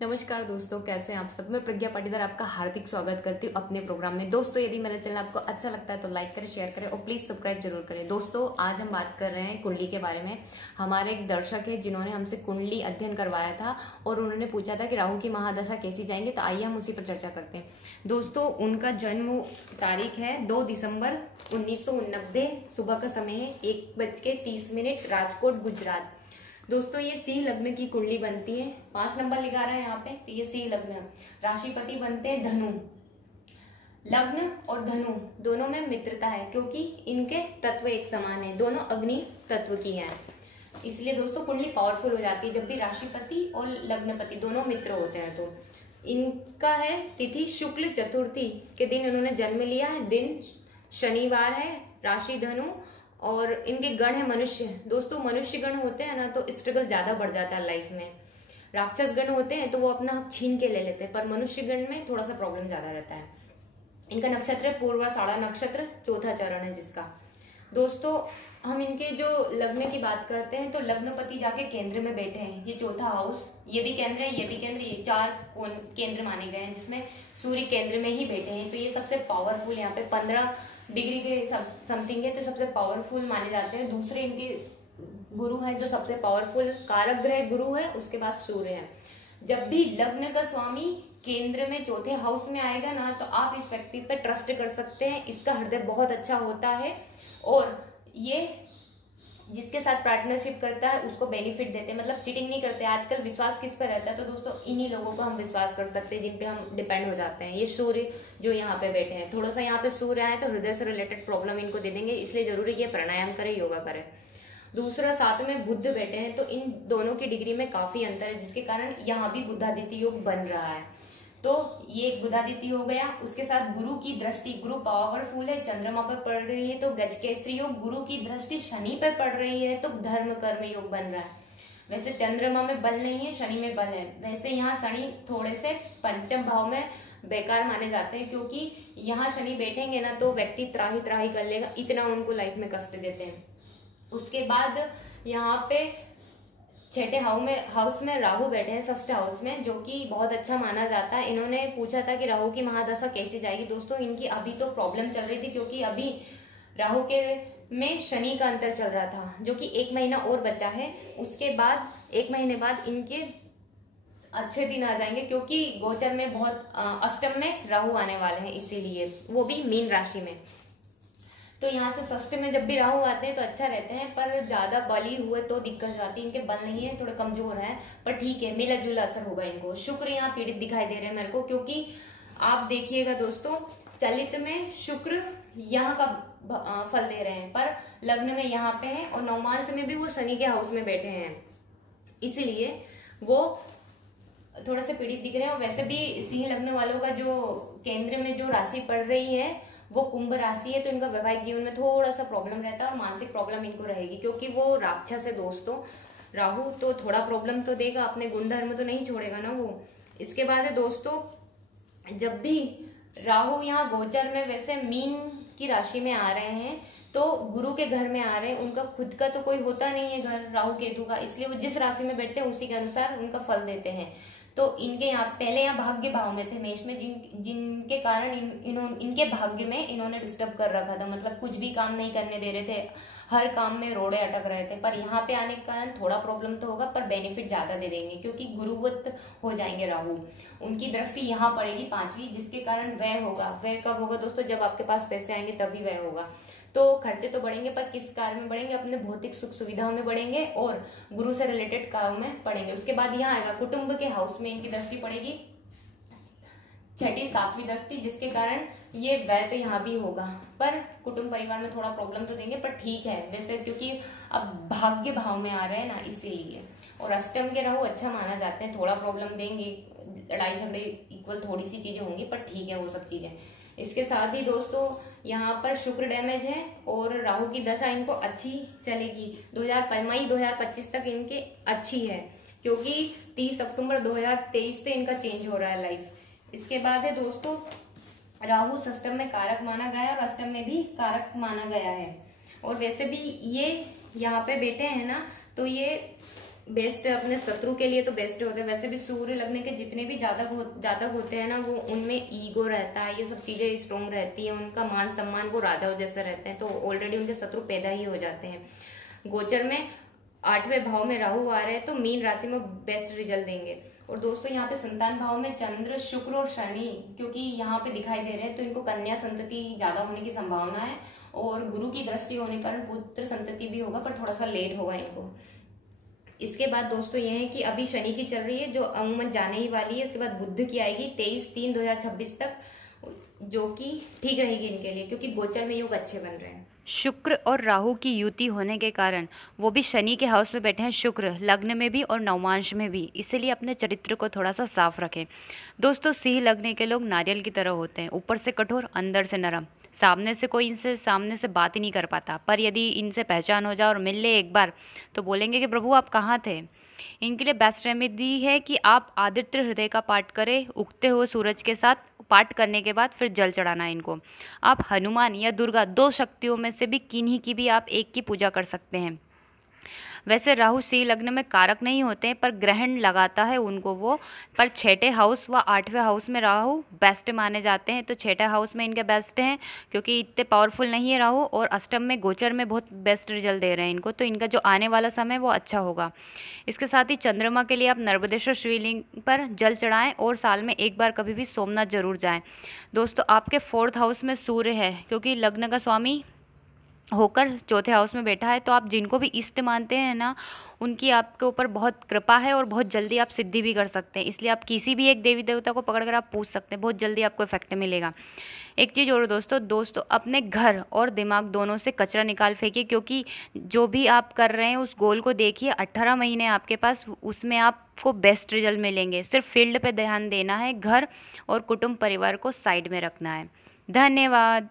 नमस्कार दोस्तों, कैसे हैं आप सब। मैं प्रज्ञा पाटीदार आपका हार्दिक स्वागत करती हूँ अपने प्रोग्राम में। दोस्तों, यदि मेरा चैनल आपको अच्छा लगता है तो लाइक करें, शेयर करें और प्लीज सब्सक्राइब जरूर करें। दोस्तों, आज हम बात कर रहे हैं कुंडली के बारे में। हमारे एक दर्शक है जिन्होंने हमसे कुंडली अध्ययन करवाया था और उन्होंने पूछा था कि राहु की महादशा कैसी जाएंगे, तो आइए हम उसी पर चर्चा करते हैं। दोस्तों, उनका जन्म तारीख है 2 दिसंबर 1990। सुबह का समय है 1:30 राजकोट, गुजरात। दोस्तों, ये सिंह लग्न की कुंडली बनती है। 5 नंबर लिखा रहा है यहाँ पे, तो ये सिंह लग्न। राशिपति बनते हैं धनु। लग्न और धनु दोनों में मित्रता है क्योंकि इनके तत्व एक समान है, दोनों अग्नि तत्व की हैं। इसलिए दोस्तों कुंडली पावरफुल हो जाती है जब भी राशिपति और लग्नपति दोनों मित्र होते हैं। तो इनका है तिथि शुक्ल चतुर्थी के दिन इन्होंने जन्म लिया है। दिन शनिवार है, राशि धनु और इनके गण है मनुष्य। दोस्तों, मनुष्य गण होते हैं ना तो स्ट्रगल ज्यादा बढ़ जाता है लाइफ में। राक्षस गण होते हैं तो वो अपना हक छीन के ले लेते हैं, पर मनुष्य गण में थोड़ा सा प्रॉब्लम ज्यादा रहता है। इनका नक्षत्र है पूर्वाषाढ़ा नक्षत्र, चौथा चरण है जिसका। दोस्तों, हम इनके जो लग्न की बात करते हैं तो लग्नपति जाके केंद्र में बैठे हैं। ये चौथा हाउस, ये भी केंद्र है, ये भी केंद्र, ये 4 केंद्र माने गए हैं जिसमें सूर्य केंद्र में ही बैठे हैं। तो ये सबसे पावरफुल, यहाँ पे 15 डिग्री के समथिंग है तो सबसे पावरफुल माने जाते हैं। दूसरे इनके गुरु है जो सबसे पावरफुल कारक ग्रह गुरु है, उसके बाद सूर्य है। जब भी लग्न का स्वामी केंद्र में चौथे हाउस में आएगा ना तो आप इस व्यक्ति पर ट्रस्ट कर सकते हैं। इसका हृदय बहुत अच्छा होता है और ये जिसके साथ पार्टनरशिप करता है उसको बेनिफिट देते हैं, मतलब चीटिंग नहीं करते। आजकल विश्वास किस पर रहता है, तो दोस्तों इन्हीं लोगों को हम विश्वास कर सकते हैं जिन पे हम डिपेंड हो जाते हैं। ये सूर्य जो यहाँ पे बैठे हैं, थोड़ा सा यहाँ पे सूर्य आए तो हृदय से रिलेटेड प्रॉब्लम इनको दे देंगे, इसलिए जरूरी है प्राणायाम करें, योगा करें। दूसरा, साथ में बुध बैठे हैं तो इन दोनों की डिग्री में काफी अंतर है जिसके कारण यहाँ भी बुधादित्य योग बन रहा है। तो ये एक बुधादित्य हो गया। उसके साथ गुरु की दृष्टि, गुरु पावरफुल है, चंद्रमा पर पड़ रही है तो गजकेसरी योग। गुरु की दृष्टि शनि पर पड़ रही है तो धर्म कर्म योग बन रहा है। वैसे चंद्रमा में बल नहीं है, शनि में बल है। वैसे यहाँ शनि थोड़े से पंचम भाव में बेकार माने जाते हैं क्योंकि यहाँ शनि बैठेंगे ना तो व्यक्ति त्राही त्राही कर लेगा, इतना उनको लाइफ में कष्ट देते हैं। उसके बाद यहाँ पे 6ठे हाउस में राहु बैठे हैं, 6th हाउस में, जो कि बहुत अच्छा माना जाता है। इन्होंने पूछा था कि राहु की महादशा कैसी जाएगी। दोस्तों, इनकी अभी तो प्रॉब्लम चल रही थी क्योंकि अभी राहु के में शनि का अंतर चल रहा था जो कि 1 महीना और बचा है। उसके बाद 1 महीने बाद इनके अच्छे दिन आ जाएंगे क्योंकि गोचर में बहुत अष्टम में राहु आने वाले हैं, इसीलिए वो भी मीन राशि में। तो यहाँ से 6th में जब भी राहु आते हैं तो अच्छा रहते हैं, पर ज्यादा बली हुए तो दिक्कत आती है। इनके बल नहीं है, थोड़े कमजोर है, पर ठीक है, मिला जुला असर होगा इनको। शुक्र यहाँ पीड़ित दिखाई दे रहे हैं मेरे को, क्योंकि आप देखिएगा दोस्तों, चलित में शुक्र यहाँ का फल दे रहे हैं पर लग्न में यहाँ पे है और नवमांश में भी वो शनि के हाउस में बैठे हैं, इसीलिए वो थोड़ा से पीड़ित दिख रहे हैं। और वैसे भी सिंह लग्न वालों का जो केंद्र में जो राशि पड़ रही है वो कुंभ राशि है, तो इनका वैवाहिक जीवन में थोड़ा सा प्रॉब्लम रहता है और मानसिक प्रॉब्लम इनको रहेगी क्योंकि वो राक्षस है दोस्तों। राहु तो थोड़ा प्रॉब्लम तो देगा, अपने गुण धर्म तो नहीं छोड़ेगा ना वो। इसके बाद है दोस्तों, जब भी राहु यहाँ गोचर में वैसे मीन की राशि में आ रहे हैं तो गुरु के घर में आ रहे हैं। उनका खुद का तो कोई होता नहीं है घर राहु केतु का, इसलिए वो जिस राशि में बैठते हैं उसी के अनुसार उनका फल देते हैं। तो इनके यहाँ पहले यहाँ भाग्य भाव में थे मेष में, जिनके कारण इनके भाग्य में इन्होंने डिस्टर्ब कर रखा था, मतलब कुछ भी काम नहीं करने दे रहे थे, हर काम में रोड़े अटक रहे थे। पर यहाँ पे आने के कारण थोड़ा प्रॉब्लम तो होगा पर बेनिफिट ज्यादा दे देंगे क्योंकि गुरुवत हो जाएंगे राहु। उनकी दृष्टि यहाँ पड़ेगी 5वीं, जिसके कारण व्यय होगा। व्यय कब होगा दोस्तों, जब आपके पास पैसे आएंगे तभी व्यय होगा। तो खर्चे तो बढ़ेंगे पर किस कार्य में बढ़ेंगे, अपने भौतिक सुख सुविधाओं में बढ़ेंगे और गुरु से रिलेटेड कार्यों में पड़ेंगे। उसके बाद यहाँ आएगा कुटुंब के हाउस में इनकी दृष्टि पड़ेगी, 6ठी 7वीं दृष्टि, जिसके कारण ये व्यय तो यहाँ भी होगा पर कुटुंब परिवार में थोड़ा प्रॉब्लम तो देंगे, पर ठीक है वैसे क्योंकि अब भाग्य भाव में आ रहे हैं ना इसीलिए। और अष्टम के राहु अच्छा माना जाते हैं, थोड़ा प्रॉब्लम देंगे, लड़ाई झगड़े इक्वल थोड़ी सी चीजें होंगी पर ठीक है वो सब चीजें। इसके साथ ही दोस्तों यहाँ पर शुक्र डैमेज है और राहु की दशा इनको अच्छी चलेगी। मई 2025 तक इनकी अच्छी है क्योंकि 30 अक्टूबर 2023 से इनका चेंज हो रहा है लाइफ। इसके बाद है दोस्तों, राहु षष्टम में कारक माना गया है और अष्टम में भी कारक माना गया है। और वैसे भी ये यहाँ पे बैठे हैं ना तो ये बेस्ट अपने शत्रु के लिए तो बेस्ट होते हैं। वैसे भी सूर्य लगने के जितने भी जातक होते हैं ना, वो उनमें ईगो रहता है, ये सब चीजें स्ट्रोंग रहती है, उनका मान सम्मान वो राजाओं जैसे रहते हैं, तो ऑलरेडी उनके शत्रु पैदा ही हो जाते हैं। गोचर में 8वें भाव में राहु आ रहे हैं, तो मीन राशि में बेस्ट रिजल्ट देंगे। और दोस्तों यहाँ पे संतान भाव में चंद्र, शुक्र और शनि क्योंकि यहाँ पे दिखाई दे रहे हैं, तो इनको कन्या संतति ज्यादा होने की संभावना है। और गुरु की दृष्टि होने पर पुत्र संतति भी होगा, पर थोड़ा सा लेट होगा इनको। इसके बाद दोस्तों ये है कि अभी शनि की चल रही है, जो अमूमन जाने ही वाली है। इसके बाद बुध की आएगी 23/3/2026 तक, जो कि ठीक रहेगी इनके लिए, क्योंकि गोचर में योग अच्छे बन रहे हैं। शुक्र और राहु की युति होने के कारण वो भी शनि के हाउस में बैठे हैं, शुक्र लग्न में भी और नवमांश में भी, इसीलिए अपने चरित्र को थोड़ा सा साफ रखें। दोस्तों सिंह लगने के लोग नारियल की तरह होते हैं, ऊपर से कठोर अंदर से नरम। सामने से बात ही नहीं कर पाता, पर यदि इनसे पहचान हो जाए और मिल ले एक बार तो बोलेंगे कि प्रभु आप कहाँ थे। इनके लिए बेस्ट रेमेडी है कि आप आदित्य हृदय का पाठ करें उगते हुए सूरज के साथ। पाठ करने के बाद फिर जल चढ़ाना है इनको। आप हनुमान या दुर्गा 2 शक्तियों में से भी किन्हीं की भी आप एक की पूजा कर सकते हैं। वैसे राहु सिंह लग्न में कारक नहीं होते हैं, पर ग्रहण लगाता है उनको वो। पर 6ठे हाउस व 8वें हाउस में राहु बेस्ट माने जाते हैं, तो 6ठे हाउस में इनके बेस्ट हैं क्योंकि इतने पावरफुल नहीं है राहु, और अष्टम में गोचर में बहुत बेस्ट रिजल्ट दे रहे हैं इनको, तो इनका जो आने वाला समय वो अच्छा होगा। इसके साथ ही चंद्रमा के लिए आप नर्मदेश्वर शिवलिंग पर जल चढ़ाएं और साल में एक बार कभी भी सोमनाथ जरूर जाएं। दोस्तों आपके 4th हाउस में सूर्य है, क्योंकि लग्न का स्वामी होकर 4थे हाउस में बैठा है, तो आप जिनको भी इष्ट मानते हैं ना, उनकी आपके ऊपर बहुत कृपा है और बहुत जल्दी आप सिद्धि भी कर सकते हैं। इसलिए आप किसी भी एक देवी देवता को पकड़कर आप पूछ सकते हैं, बहुत जल्दी आपको इफेक्ट मिलेगा। एक चीज़ और दोस्तों अपने घर और दिमाग दोनों से कचरा निकाल फेंकिए, क्योंकि जो भी आप कर रहे हैं उस गोल को देखिए। 18 महीने आपके पास, उसमें आपको बेस्ट रिजल्ट मिलेंगे। सिर्फ फील्ड पे ध्यान देना है, घर और कुटुंब परिवार को साइड में रखना है। धन्यवाद।